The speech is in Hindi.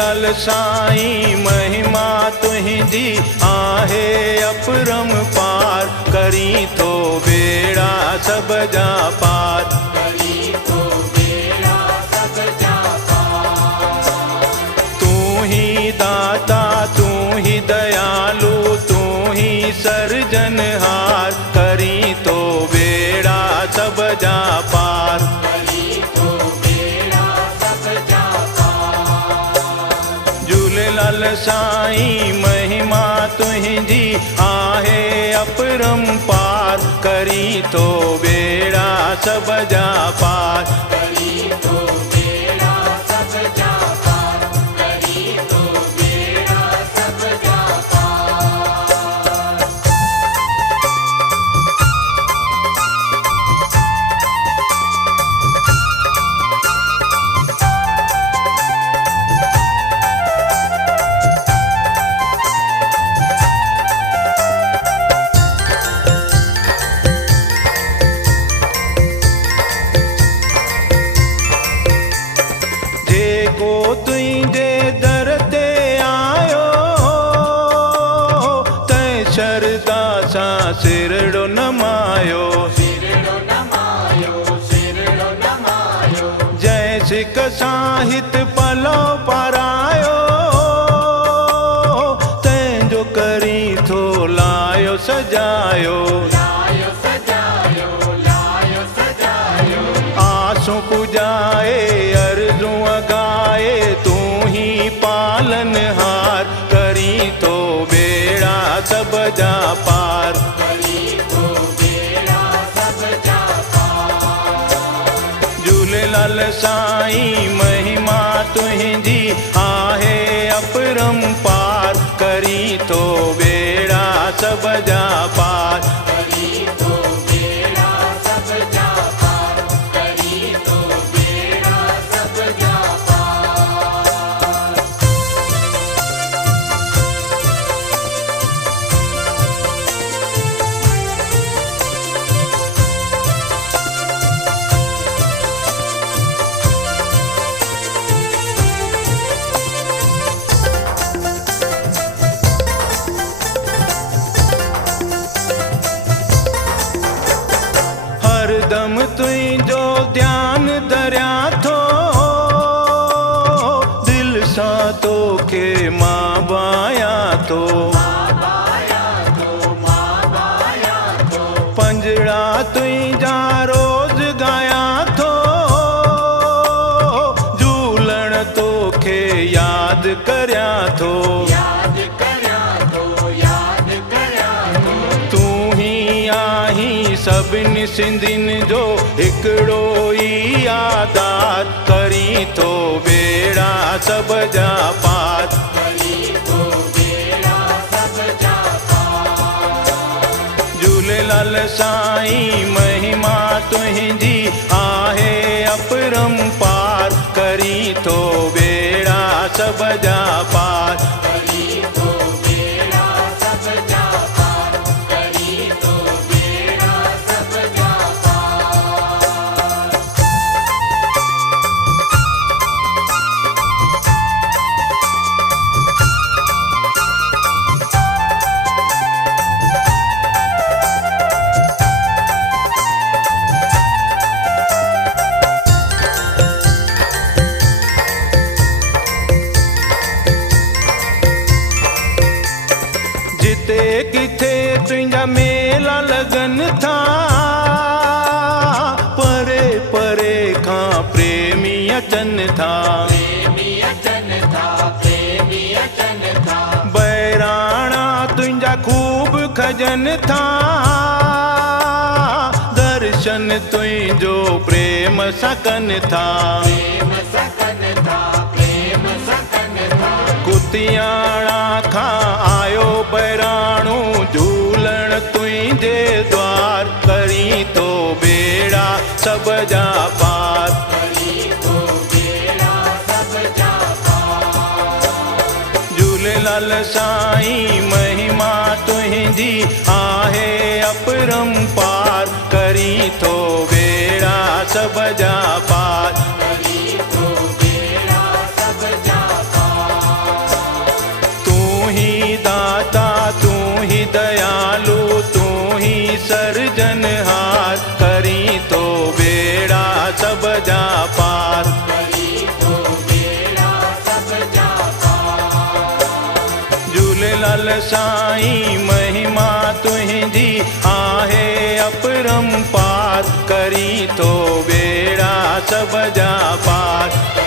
झूलेलाल साईं महिमा तुहिंजी आहे अपरम पार, करी तो बेड़ा सब जा पार। तू ही दाता तू ही दयालु तू ही सर्जनहार, करी तो बेड़ा सब जा पार। झूलेलाल साईं महिमा तुहिंजी आहे अपरम पार, करी तो बेड़ा सब जा पार। तुझे दर ते आयो तै शरदा सा सिरड़ो नमायो, जय सिख साहित पलो पारायो, तैंजो करी थो लायो सजायो। आसूं पुजाए अर्जूं अगाए तू ही पालनहार, करी तो बेड़ा सब जा पार। झूलेलाल साईं महिमा तुहिंजी आहे अपरम पार, करी तो बेड़ा सब जा पार। हरदम तुझो ध्यान दरिया थो, दिल सा तो के मां बाया तो। पंजड़ा तुझा रोज गाया थो, झूलण तो के याद करया थो। सभिनी सिंधिन जो हिकड़ो ई आधार, करी तो बेड़ा सब जा पार। झूलेलाल साईं महिमा तुहिंजी आहे अपरम पार, करी तो बेड़ा सब जा पार। जिते किथे तुझा मेला लगन था, परे परे खां प्रेमी अचन था। बैराणा तुझा खूब खजन था, दर्शन तुझो प्रेम सकन था। कुतियाणा खां आयो बैराणू, झूलण तुझे द्वार, करी तो बेड़ा सब जा पार। झूलेलाल साईं महिमा तुहिंजी आहे अपरम पार, करी तो बेड़ा सब जा पार। दयाल साईं महिमा तुझी आहे अपरंपार, करी तो बेड़ा सब जा पार।